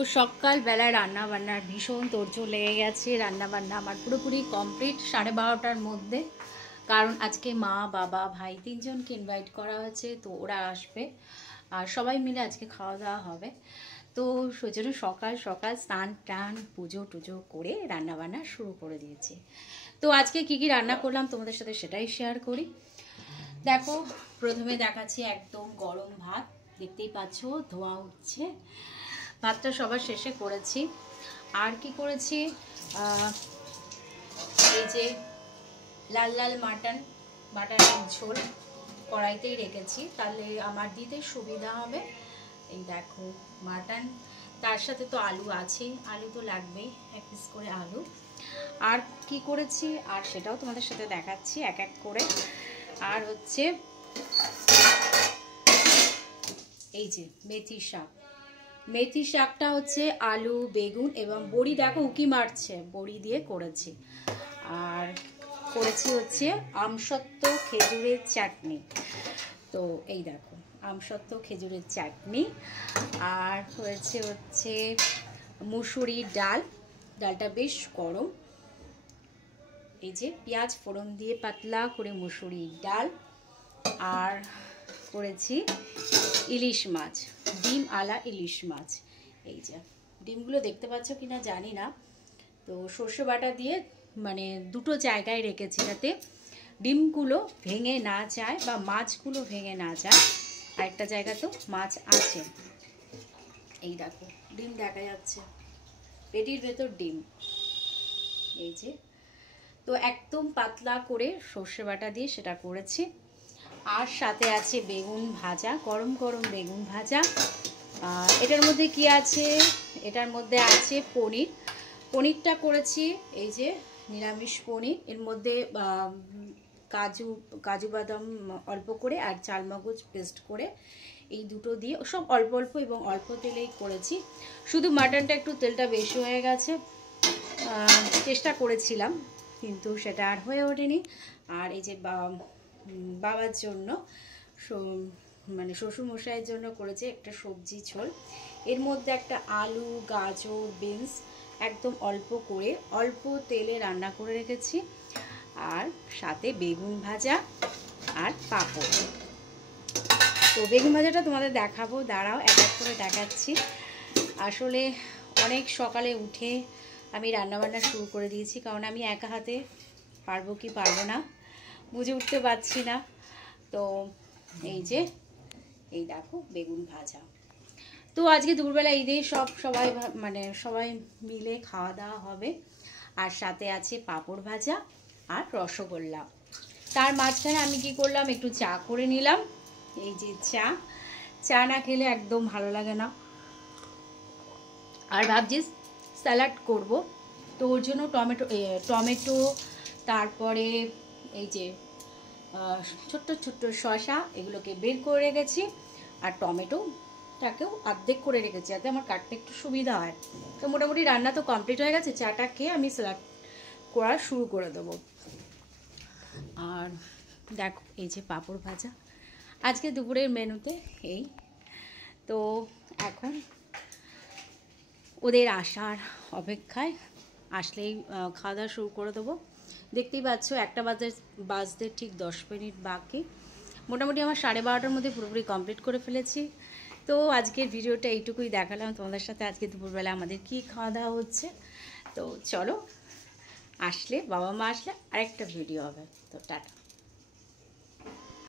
তো সকালবেলায় রান্নাবান্নার ভীষণ তোড়জোড় লেগে গেছে। রান্নাবান্না আমার পুরোপুরি কমপ্লিট 12:30টার মধ্যে, কারণ আজকে মা বাবা ভাই তিনজনকে ইনভাইট করা হয়েছে, তো ওরা আসবে আর সবাই মিলে আজকে খাওয়া দাওয়া হবে। তো সেজন্য সকাল সকাল স্নান টান পুজো টুজো করে রান্নাবান্না শুরু করে দিয়েছি। তো আজকে কি কি রান্না করলাম তোমাদের সাথে সেটাই শেয়ার করি। দেখো, প্রথমে দেখাচ্ছি একদম গরম ভাত, দেখতেই পাচ্ছ ধোঁয়া উঠছে। ভাতটা সবার শেষে করেছি। আর কি করেছি, এই যে লাল লাল মাটনের ঝোল কড়াইতেই রেখেছি, তাহলে আমার দিতে সুবিধা হবে। এই দেখো মাটন, তার সাথে তো আলু আছেই, আলু তো লাগবেই, এক পিস করে আলু। আর কি করেছি আর সেটাও তোমাদের সাথে দেখাচ্ছি এক এক করে। আর হচ্ছে এই যে মেথি শাকটা হচ্ছে আলু বেগুন এবং বড়ি, দেখো উকি মারছে, বড়ি দিয়ে করেছি। আর করেছি হচ্ছে আমসত্ত্ব খেজুরের চাটনি। তো এই দেখো আমসত্ত্ব খেজুরের চাটনি। আর হয়েছে হচ্ছে মুসুরির ডালটা বেশ গরম, এই যে পেঁয়াজ ফোড়ন দিয়ে পাতলা করে মুসুরির ডাল। আর করেছি ইলিশ মাছ, ডিম আলা ইলিশ মাছ। এই যে ডিমগুলো দেখতে পাচ্ছ কিনা জানি না। তো সর্ষে বাটা দিয়ে মানে দুটো জায়গায় রেখেছি যাতে ডিমগুলো ভেঙে না যায় বা মাছগুলো ভেঙে না যায়। আরেকটা জায়গা তো মাছ আছে, এই দেখো ডিম দেখা যাচ্ছে, পেটির ভেতর ডিম। এই যে তো একদম পাতলা করে সর্ষে বাটা দিয়ে সেটা করেছি। আর সাথে আছে বেগুন ভাজা, গরম গরম বেগুন ভাজা। এটার মধ্যে কি আছে, এটার মধ্যে আছে পনিরটা করেছি, এই যে নিরামিষ পনির। এর মধ্যে কাজু বাদাম অল্প করে আর চালমগজ পেস্ট করে, এই দুটো দিয়ে সব অল্প অল্প এবং অল্প তেলেই করেছি। শুধু মাটনটা একটু তেলটা বেশি হয়ে গেছে, চেষ্টা করেছিলাম কিন্তু সেটা আর হয়ে ওঠেনি। আর এই যে বাবার জন্য মানে শ্বশুরমশাইয়ের জন্য করেছে একটা সবজি ঝোল। এর মধ্যে একটা আলু গাজর বিনস একদম অল্প করে অল্প তেলে রান্না করে রেখেছি। আর সাথে বেগুন ভাজা আর পাঁপড়। তো বেগুন ভাজাটা তোমাদের দেখাবো, দাঁড়াও এক এক করে দেখাচ্ছি। আসলে অনেক সকালে উঠে আমি রান্নাবান্না শুরু করে দিয়েছি, কারণ আমি একা হাতে পারবো কি পারবো না বুঝে উঠতে পারছি না। তো এই যে এই দেখো বেগুন ভাজা। তো আজকে দুপুরবেলা ঈদে সবাই মিলে খাওয়া দাওয়া হবে। আর সাথে আছে পাঁপড় ভাজা আর রসগোল্লা। তার মাঝখানে আমি কি করলাম, একটু চা করে নিলাম। এই যে চা না খেলে একদম ভালো লাগে না। আর ভাবছি স্যালাড করব, তো ওর জন্য টমেটো তারপরে এই যে ছোট্ট ছোট্ট শসা এগুলোকে বের করে রেখেছি। আর টমেটোটাকেও অর্ধেক করে রেখেছি যাতে আমার কাটতে একটু সুবিধা হয়। তো মোটামুটি রান্না তো কমপ্লিট হয়ে গেছে, চাটা খেয়ে আমি স্যালাড করা শুরু করে দেবো। আর দেখো এই যে পাঁপড় ভাজা আজকে দুপুরের মেনুতে এই। তো এখন ওদের আসার অপেক্ষায়, আসলেই খাওয়া দাওয়া শুরু করে দেবো। দেখতেই পাচ্ছ একটা বাজতে ঠিক 10 মিনিট বাকি। মোটামুটি আমার 12:30টার মধ্যে পুরোপুরি কমপ্লিট করে ফেলেছি। তো আজকের ভিডিওটা এইটুকুই দেখালাম তোমাদের সাথে, আজকে দুপুরবেলা আমাদের কি খাওয়া দাওয়া হচ্ছে। তো চলো, বাবা মা আসলে আরেকটা ভিডিও হবে। তো টাটা।